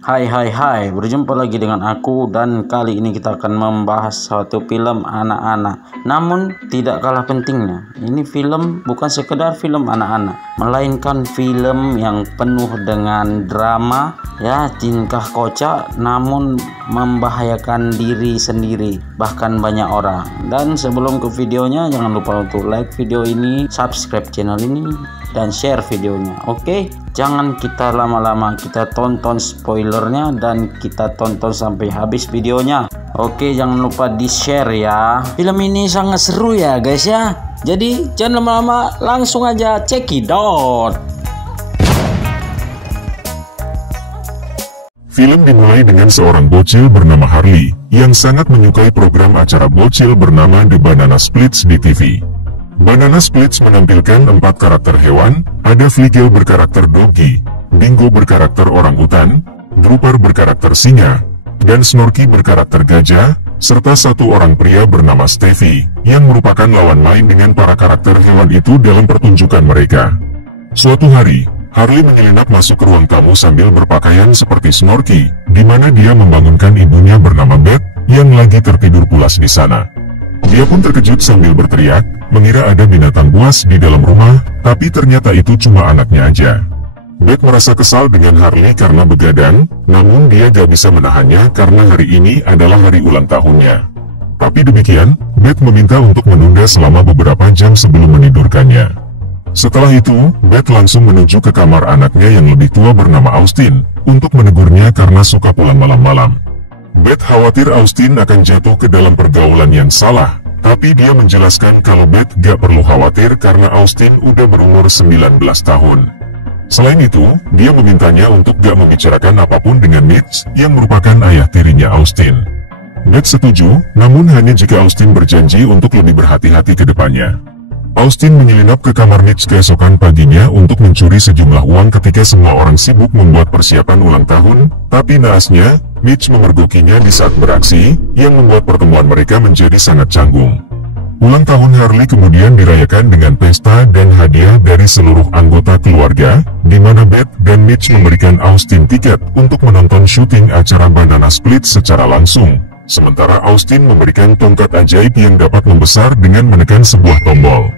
Hai, berjumpa lagi dengan aku dan kali ini kita akan membahas suatu film anak-anak. Namun tidak kalah pentingnya, ini film bukan sekedar film anak-anak, melainkan film yang penuh dengan drama, tingkah kocak namun membahayakan diri sendiri, bahkan banyak orang. Dan sebelum ke videonya, jangan lupa untuk like video ini, subscribe channel ini, dan share videonya. Oke, jangan kita lama-lama, kita tonton spoilernya dan kita tonton sampai habis videonya. Oke, jangan lupa di share ya. Film ini sangat seru ya guys ya, jadi jangan lama-lama, langsung aja cekidot. Film dimulai dengan seorang bocil bernama Harley yang sangat menyukai program acara bocil bernama The Banana Splits di TV. Banana Splits menampilkan 4 karakter hewan, ada Fligel berkarakter Doggy, Bingo berkarakter orangutan, Drooper berkarakter singa, dan Snorky berkarakter gajah, serta satu orang pria bernama Stevie, yang merupakan lawan main dengan para karakter hewan itu dalam pertunjukan mereka. Suatu hari, Harley menyelinap masuk ke ruang tamu sambil berpakaian seperti Snorky, di mana dia membangunkan ibunya bernama Beth, yang lagi tertidur pulas di sana. Dia pun terkejut sambil berteriak, mengira ada binatang buas di dalam rumah, tapi ternyata itu cuma anaknya aja. Beth merasa kesal dengan Harley karena begadang, namun dia gak bisa menahannya karena hari ini adalah hari ulang tahunnya. Tapi demikian, Beth meminta untuk menunda selama beberapa jam sebelum menidurkannya. Setelah itu, Beth langsung menuju ke kamar anaknya yang lebih tua bernama Austin, untuk menegurnya karena suka pulang malam-malam. Beth khawatir Austin akan jatuh ke dalam pergaulan yang salah, tapi dia menjelaskan kalau Beth gak perlu khawatir karena Austin udah berumur 19 tahun. Selain itu, dia memintanya untuk gak membicarakan apapun dengan Mitch, yang merupakan ayah tirinya Austin. Beth setuju, namun hanya jika Austin berjanji untuk lebih berhati-hati ke depannya. Austin menyelinap ke kamar Mitch keesokan paginya untuk mencuri sejumlah uang ketika semua orang sibuk membuat persiapan ulang tahun, tapi naasnya, Mitch memergokinya di saat beraksi, yang membuat pertemuan mereka menjadi sangat canggung. Ulang tahun Harley kemudian dirayakan dengan pesta dan hadiah dari seluruh anggota keluarga, di mana Beth dan Mitch memberikan Austin tiket untuk menonton syuting acara Banana Split secara langsung, sementara Austin memberikan tongkat ajaib yang dapat membesar dengan menekan sebuah tombol.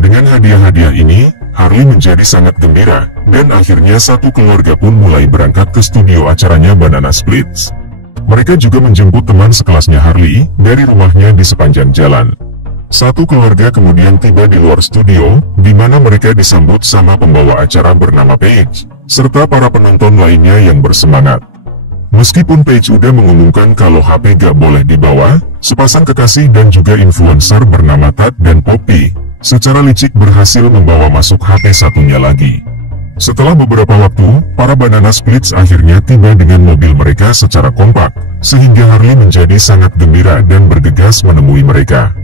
Dengan hadiah-hadiah ini, Harley menjadi sangat gembira, dan akhirnya satu keluarga pun mulai berangkat ke studio acaranya Banana Splits. Mereka juga menjemput teman sekelasnya Harley dari rumahnya di sepanjang jalan. Satu keluarga kemudian tiba di luar studio, di mana mereka disambut sama pembawa acara bernama Paige, serta para penonton lainnya yang bersemangat. Meskipun Paige udah mengumumkan kalau HP gak boleh dibawa, sepasang kekasih dan juga influencer bernama Tad dan Poppy secara licik berhasil membawa masuk HP satunya lagi. Setelah beberapa waktu, para Banana Splits akhirnya tiba dengan mobil mereka secara kompak, sehingga Harley menjadi sangat gembira dan bergegas menemui mereka.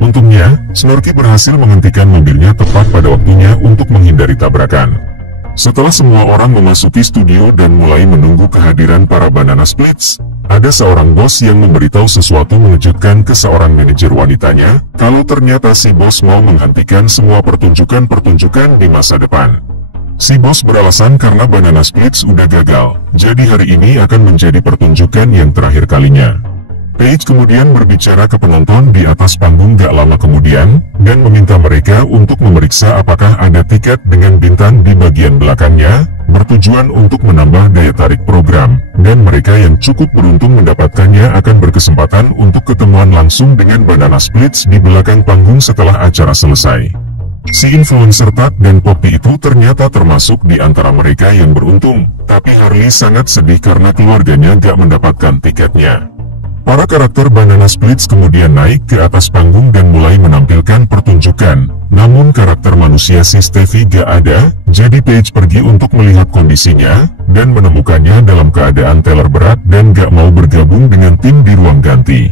Untungnya, Snorky berhasil menghentikan mobilnya tepat pada waktunya untuk menghindari tabrakan. Setelah semua orang memasuki studio dan mulai menunggu kehadiran para Banana Splits, ada seorang bos yang memberitahu sesuatu mengejutkan ke seorang manajer wanitanya, kalau ternyata si bos mau menghentikan semua pertunjukan-pertunjukan di masa depan. Si bos beralasan karena Banana Splits udah gagal, jadi hari ini akan menjadi pertunjukan yang terakhir kalinya. Paige kemudian berbicara ke penonton di atas panggung gak lama kemudian, dan meminta mereka untuk memeriksa apakah ada tiket dengan bintang di bagian belakangnya, bertujuan untuk menambah daya tarik program, dan mereka yang cukup beruntung mendapatkannya akan berkesempatan untuk ketemuan langsung dengan Banana Splits di belakang panggung setelah acara selesai. Si influencer Tad dan Poppy itu ternyata termasuk di antara mereka yang beruntung, tapi Harley sangat sedih karena keluarganya gak mendapatkan tiketnya. Para karakter Banana Splits kemudian naik ke atas panggung dan mulai menampilkan pertunjukan, namun karakter manusia si Stevie gak ada, jadi Paige pergi untuk melihat kondisinya, dan menemukannya dalam keadaan teler berat dan gak mau bergabung dengan tim di ruang ganti.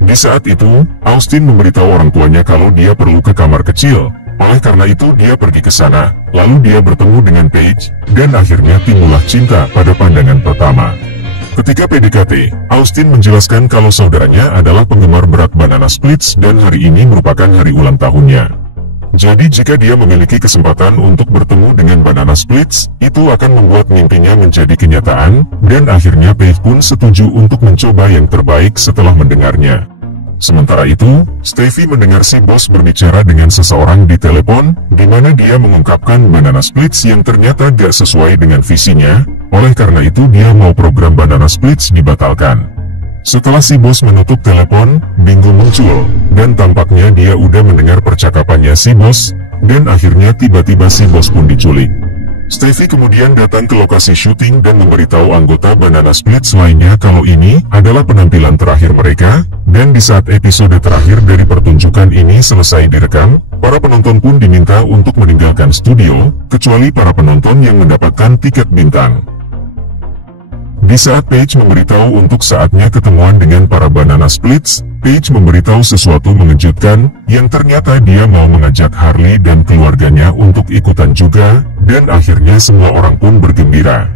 Di saat itu, Austin memberitahu orang tuanya kalau dia perlu ke kamar kecil, oleh karena itu dia pergi ke sana, lalu dia bertemu dengan Paige, dan akhirnya timbullah cinta pada pandangan pertama. Ketika PDKT, Austin menjelaskan kalau saudaranya adalah penggemar berat Banana Splits dan hari ini merupakan hari ulang tahunnya. Jadi jika dia memiliki kesempatan untuk bertemu dengan Banana Splits, itu akan membuat mimpinya menjadi kenyataan, dan akhirnya Paige pun setuju untuk mencoba yang terbaik setelah mendengarnya. Sementara itu, Steffi mendengar si bos berbicara dengan seseorang di telepon, di mana dia mengungkapkan Banana Splits yang ternyata gak sesuai dengan visinya, oleh karena itu dia mau program Banana Splits dibatalkan. Setelah si bos menutup telepon, Bingo muncul, dan tampaknya dia udah mendengar percakapannya si bos, dan akhirnya tiba-tiba si bos pun diculik. Steffi kemudian datang ke lokasi syuting dan memberitahu anggota Banana Splits lainnya kalau ini adalah penampilan terakhir mereka, dan di saat episode terakhir dari pertunjukan ini selesai direkam, para penonton pun diminta untuk meninggalkan studio, kecuali para penonton yang mendapatkan tiket bintang. Di saat Paige memberitahu untuk saatnya ketemuan dengan para Banana Splits, Paige memberitahu sesuatu mengejutkan, yang ternyata dia mau mengajak Harley dan keluarganya untuk ikutan juga, dan akhirnya semua orang pun bergembira.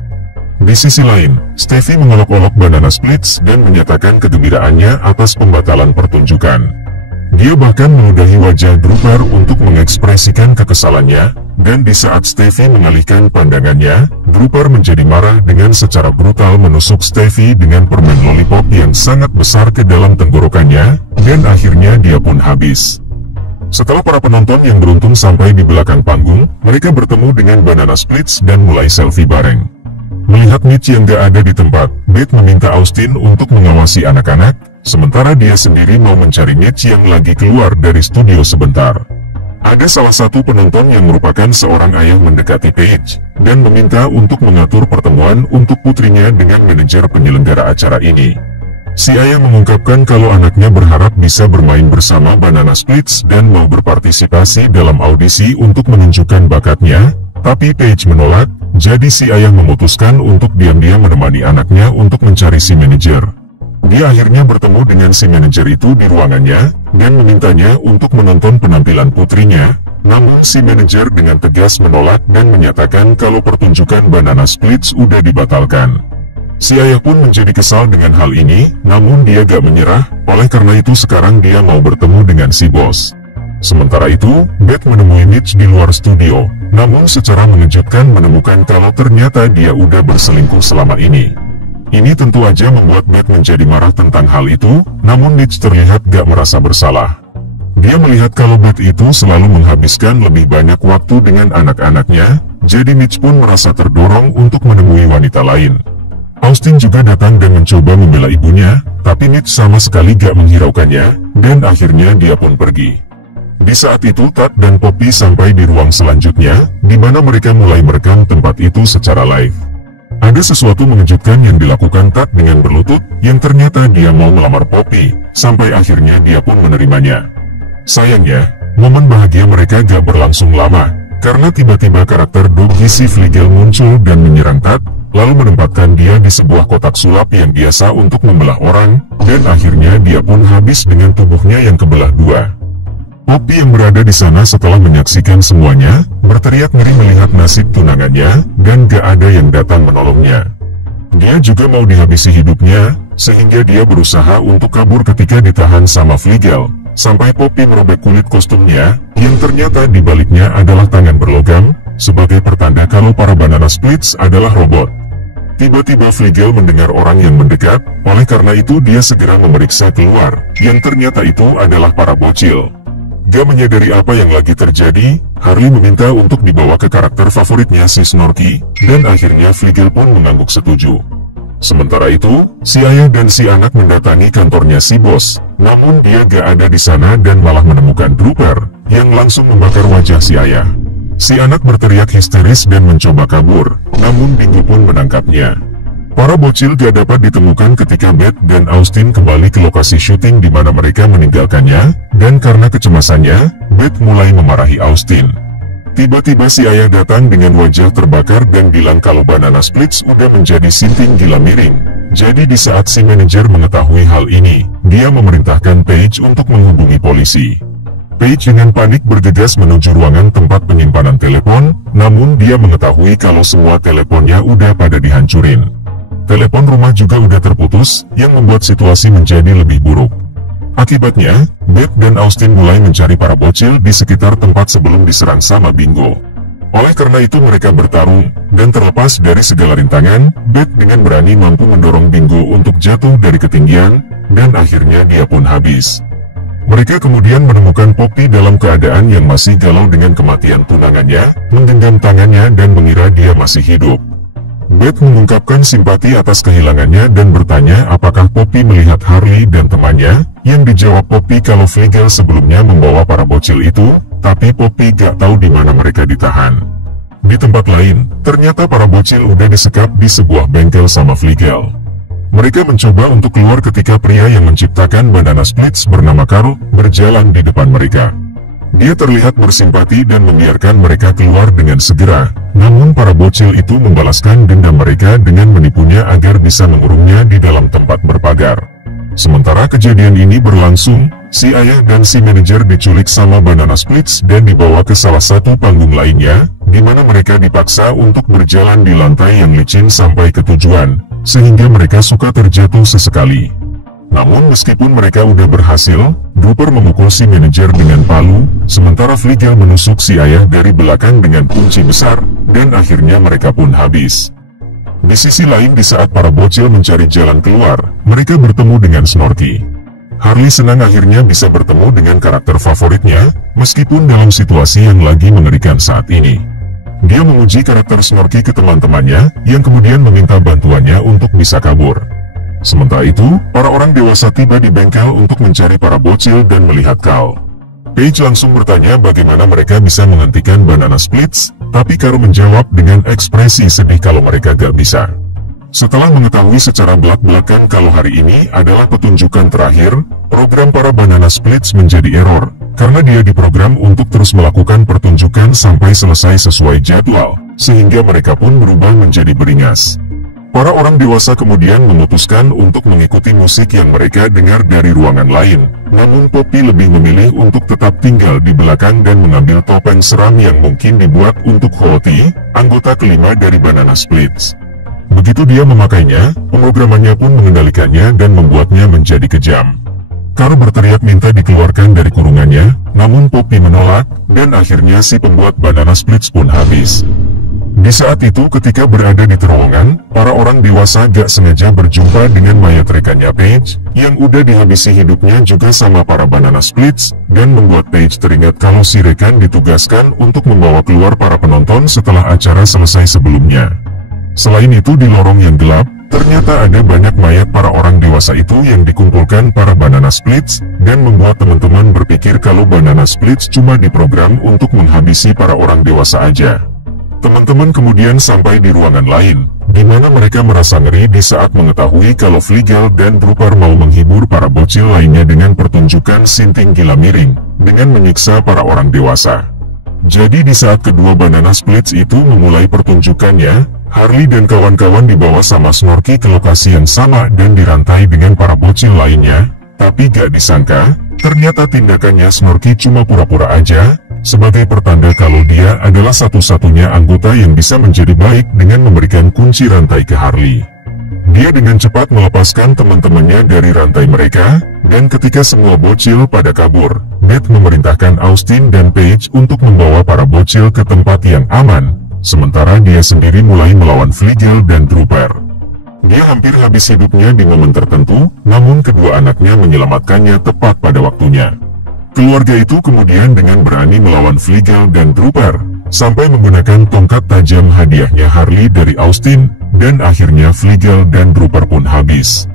Di sisi lain, Steffi mengolok-olok Banana Splits dan menyatakan kegembiraannya atas pembatalan pertunjukan. Dia bahkan meludahi wajah Drooper untuk mengekspresikan kekesalannya, dan di saat Steffi mengalihkan pandangannya, Drooper menjadi marah dengan secara brutal menusuk Steffi dengan permen lollipop yang sangat besar ke dalam tenggorokannya, dan akhirnya dia pun habis. Setelah para penonton yang beruntung sampai di belakang panggung, mereka bertemu dengan Banana Splits dan mulai selfie bareng. Melihat Mitch yang gak ada di tempat, Beth meminta Austin untuk mengawasi anak-anak, sementara dia sendiri mau mencari Mitch yang lagi keluar dari studio sebentar. Ada salah satu penonton yang merupakan seorang ayah mendekati Paige, dan meminta untuk mengatur pertemuan untuk putrinya dengan manajer penyelenggara acara ini. Si ayah mengungkapkan kalau anaknya berharap bisa bermain bersama Banana Splits dan mau berpartisipasi dalam audisi untuk menunjukkan bakatnya, tapi Paige menolak, jadi si ayah memutuskan untuk diam-diam menemani anaknya untuk mencari si manajer. Dia akhirnya bertemu dengan si manajer itu di ruangannya, dan memintanya untuk menonton penampilan putrinya, namun si manajer dengan tegas menolak dan menyatakan kalau pertunjukan Banana Splits udah dibatalkan. Si ayah pun menjadi kesal dengan hal ini, namun dia gak menyerah, oleh karena itu sekarang dia mau bertemu dengan si bos. Sementara itu, Beth menemui Mitch di luar studio, namun secara mengejutkan menemukan kalau ternyata dia udah berselingkuh selama ini. Ini tentu aja membuat Beth menjadi marah tentang hal itu, namun Mitch terlihat gak merasa bersalah. Dia melihat kalau Beth itu selalu menghabiskan lebih banyak waktu dengan anak-anaknya, jadi Mitch pun merasa terdorong untuk menemui wanita lain. Austin juga datang dan mencoba membela ibunya, tapi Mitch sama sekali gak menghiraukannya, dan akhirnya dia pun pergi. Di saat itu Tad dan Poppy sampai di ruang selanjutnya, di mana mereka mulai merekam tempat itu secara live. Ada sesuatu mengejutkan yang dilakukan Tad dengan berlutut, yang ternyata dia mau melamar Poppy, sampai akhirnya dia pun menerimanya. Sayangnya, momen bahagia mereka gak berlangsung lama, karena tiba-tiba karakter Doggy si Flegel muncul dan menyerang Tad, lalu menempatkan dia di sebuah kotak sulap yang biasa untuk membelah orang, dan akhirnya dia pun habis dengan tubuhnya yang kebelah dua. Poppy yang berada di sana setelah menyaksikan semuanya, berteriak ngeri melihat nasib tunangannya, dan gak ada yang datang menolongnya. Dia juga mau dihabisi hidupnya, sehingga dia berusaha untuk kabur ketika ditahan sama Flegel, sampai Poppy merobek kulit kostumnya, yang ternyata di baliknya adalah tangan berlogam, sebagai pertanda kalau para Banana Splits adalah robot. Tiba-tiba Flegel mendengar orang yang mendekat, oleh karena itu dia segera memeriksa keluar, yang ternyata itu adalah para bocil. Gak menyadari apa yang lagi terjadi, Harley meminta untuk dibawa ke karakter favoritnya si Snorky, dan akhirnya Flegel pun mengangguk setuju. Sementara itu, si ayah dan si anak mendatangi kantornya si bos, namun dia gak ada di sana dan malah menemukan Drooper, yang langsung membakar wajah si ayah. Si anak berteriak histeris dan mencoba kabur, namun Bingo pun menangkapnya. Para bocil gak dapat ditemukan ketika Beth dan Austin kembali ke lokasi syuting di mana mereka meninggalkannya, dan karena kecemasannya, Beth mulai memarahi Austin. Tiba-tiba si ayah datang dengan wajah terbakar dan bilang kalau Banana Splits udah menjadi sinting gila miring. Jadi di saat si manajer mengetahui hal ini, dia memerintahkan Paige untuk menghubungi polisi. Paige dengan panik bergegas menuju ruangan tempat penyimpanan telepon, namun dia mengetahui kalau semua teleponnya udah pada dihancurin. Telepon rumah juga udah terputus, yang membuat situasi menjadi lebih buruk. Akibatnya, Beth dan Austin mulai mencari para bocil di sekitar tempat sebelum diserang sama Bingo. Oleh karena itu mereka bertarung, dan terlepas dari segala rintangan, Beth dengan berani mampu mendorong Bingo untuk jatuh dari ketinggian, dan akhirnya dia pun habis. Mereka kemudian menemukan Poppy dalam keadaan yang masih galau dengan kematian tunangannya, menggenggam tangannya dan mengira dia masih hidup. Beth mengungkapkan simpati atas kehilangannya dan bertanya apakah Poppy melihat Harley dan temannya, yang dijawab Poppy kalau Flegel sebelumnya membawa para bocil itu, tapi Poppy gak tahu di mana mereka ditahan. Di tempat lain, ternyata para bocil udah disekap di sebuah bengkel sama Flegel. Mereka mencoba untuk keluar ketika pria yang menciptakan Banana Splits bernama Carl berjalan di depan mereka. Dia terlihat bersimpati dan membiarkan mereka keluar dengan segera, namun para bocil itu membalaskan dendam mereka dengan menipunya agar bisa mengurungnya di dalam tempat berpagar. Sementara kejadian ini berlangsung, si ayah dan si manajer diculik sama Banana Splits dan dibawa ke salah satu panggung lainnya, di mana mereka dipaksa untuk berjalan di lantai yang licin sampai ke tujuan, sehingga mereka suka terjatuh sesekali. Namun meskipun mereka udah berhasil, Drooper memukul si manajer dengan palu, sementara Flegel menusuk si ayah dari belakang dengan kunci besar, dan akhirnya mereka pun habis. Di sisi lain di saat para bocil mencari jalan keluar, mereka bertemu dengan Snorky. Harley senang akhirnya bisa bertemu dengan karakter favoritnya, meskipun dalam situasi yang lagi mengerikan saat ini. Dia menguji karakter Snorky ke teman-temannya, yang kemudian meminta bantuannya untuk bisa kabur. Sementara itu, para orang dewasa tiba di bengkel untuk mencari para bocil dan melihat Carl. Paige langsung bertanya bagaimana mereka bisa menghentikan Banana Splits, tapi Carl menjawab dengan ekspresi sedih kalau mereka gak bisa. Setelah mengetahui secara belak-belakan kalau hari ini adalah petunjukan terakhir, program para Banana Splits menjadi error, karena dia diprogram untuk terus melakukan pertunjukan sampai selesai sesuai jadwal, sehingga mereka pun berubah menjadi beringas. Para orang dewasa kemudian memutuskan untuk mengikuti musik yang mereka dengar dari ruangan lain, namun Poppy lebih memilih untuk tetap tinggal di belakang dan mengambil topeng seram yang mungkin dibuat untuk Holty, anggota kelima dari Banana Splits. Begitu dia memakainya, pemrogramannya pun mengendalikannya dan membuatnya menjadi kejam. Carl berteriak minta dikeluarkan dari kurungannya, namun Poppy menolak, dan akhirnya si pembuat Banana Splits pun habis. Di saat itu ketika berada di terowongan, para orang dewasa gak sengaja berjumpa dengan mayat rekannya Paige, yang udah dihabisi hidupnya juga sama para Banana Splits, dan membuat Paige teringat kalau si rekan ditugaskan untuk membawa keluar para penonton setelah acara selesai sebelumnya. Selain itu di lorong yang gelap, ternyata ada banyak mayat para orang dewasa itu yang dikumpulkan para Banana Splits, dan membuat teman-teman berpikir kalau Banana Splits cuma diprogram untuk menghabisi para orang dewasa aja. Teman-teman kemudian sampai di ruangan lain, di mana mereka merasa ngeri di saat mengetahui kalau Flegel dan Drooper mau menghibur para bocil lainnya dengan pertunjukan sinting gila miring, dengan menyiksa para orang dewasa. Jadi di saat kedua Banana Splits itu memulai pertunjukannya, Harley dan kawan-kawan dibawa sama Snorky ke lokasi yang sama dan dirantai dengan para bocil lainnya, tapi gak disangka, ternyata tindakannya Snorky cuma pura-pura aja, sebagai pertanda kalau dia adalah satu-satunya anggota yang bisa menjadi baik dengan memberikan kunci rantai ke Harley. Dia dengan cepat melepaskan teman-temannya dari rantai mereka, dan ketika semua bocil pada kabur, Beth memerintahkan Austin dan Paige untuk membawa para bocil ke tempat yang aman, sementara dia sendiri mulai melawan Flegel dan Drooper. Dia hampir habis hidupnya di momen tertentu, namun kedua anaknya menyelamatkannya tepat pada waktunya. Keluarga itu kemudian dengan berani melawan Flegel dan Drooper, sampai menggunakan tongkat tajam hadiahnya Harley dari Austin, dan akhirnya Flegel dan Drooper pun habis.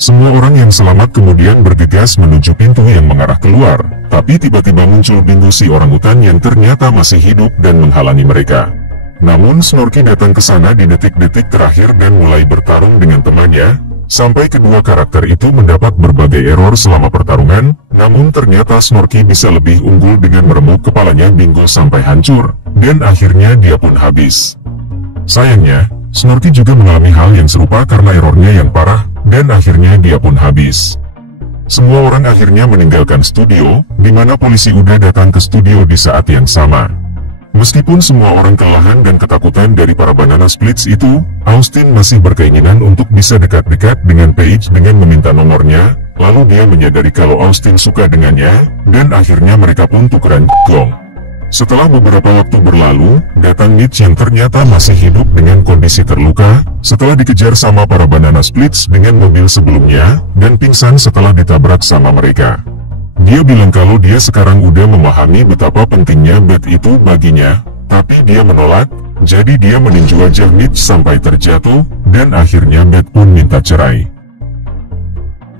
Semua orang yang selamat kemudian bergegas menuju pintu yang mengarah keluar, tapi tiba-tiba muncul Bingo si orangutan yang ternyata masih hidup dan menghalangi mereka. Namun Snorky datang ke sana di detik-detik terakhir dan mulai bertarung dengan temannya, sampai kedua karakter itu mendapat berbagai error selama pertarungan, namun ternyata Snorky bisa lebih unggul dengan meremuk kepalanya Bingo sampai hancur, dan akhirnya dia pun habis. Sayangnya, Snorky juga mengalami hal yang serupa karena errornya yang parah, dan akhirnya dia pun habis. Semua orang akhirnya meninggalkan studio, di mana polisi udah datang ke studio di saat yang sama. Meskipun semua orang kelelahan dan ketakutan dari para Banana Splits itu, Austin masih berkeinginan untuk bisa dekat-dekat dengan Paige dengan meminta nomornya, Lalu dia menyadari kalau Austin suka dengannya, dan akhirnya mereka pun tukeran gong. Setelah beberapa waktu berlalu, datang Mitch yang ternyata masih hidup dengan kondisi terluka, setelah dikejar sama para Banana Splits dengan mobil sebelumnya, dan pingsan setelah ditabrak sama mereka. Dia bilang kalau dia sekarang udah memahami betapa pentingnya Beth itu baginya, tapi dia menolak, jadi dia meninju wajah Mitch sampai terjatuh, dan akhirnya Beth pun minta cerai.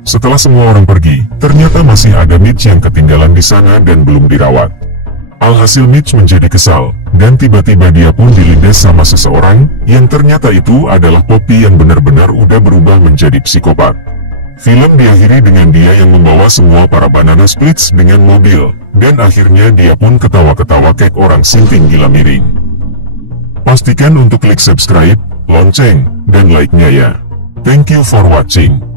Setelah semua orang pergi, ternyata masih ada Mitch yang ketinggalan di sana dan belum dirawat. Alhasil Mitch menjadi kesal, dan tiba-tiba dia pun dilindas sama seseorang, yang ternyata itu adalah Poppy yang benar-benar udah berubah menjadi psikopat. Film diakhiri dengan dia yang membawa semua para Banana Splits dengan mobil, dan akhirnya dia pun ketawa-ketawa kayak orang sinting gila miring. Pastikan untuk klik subscribe, lonceng, dan like-nya ya. Thank you for watching.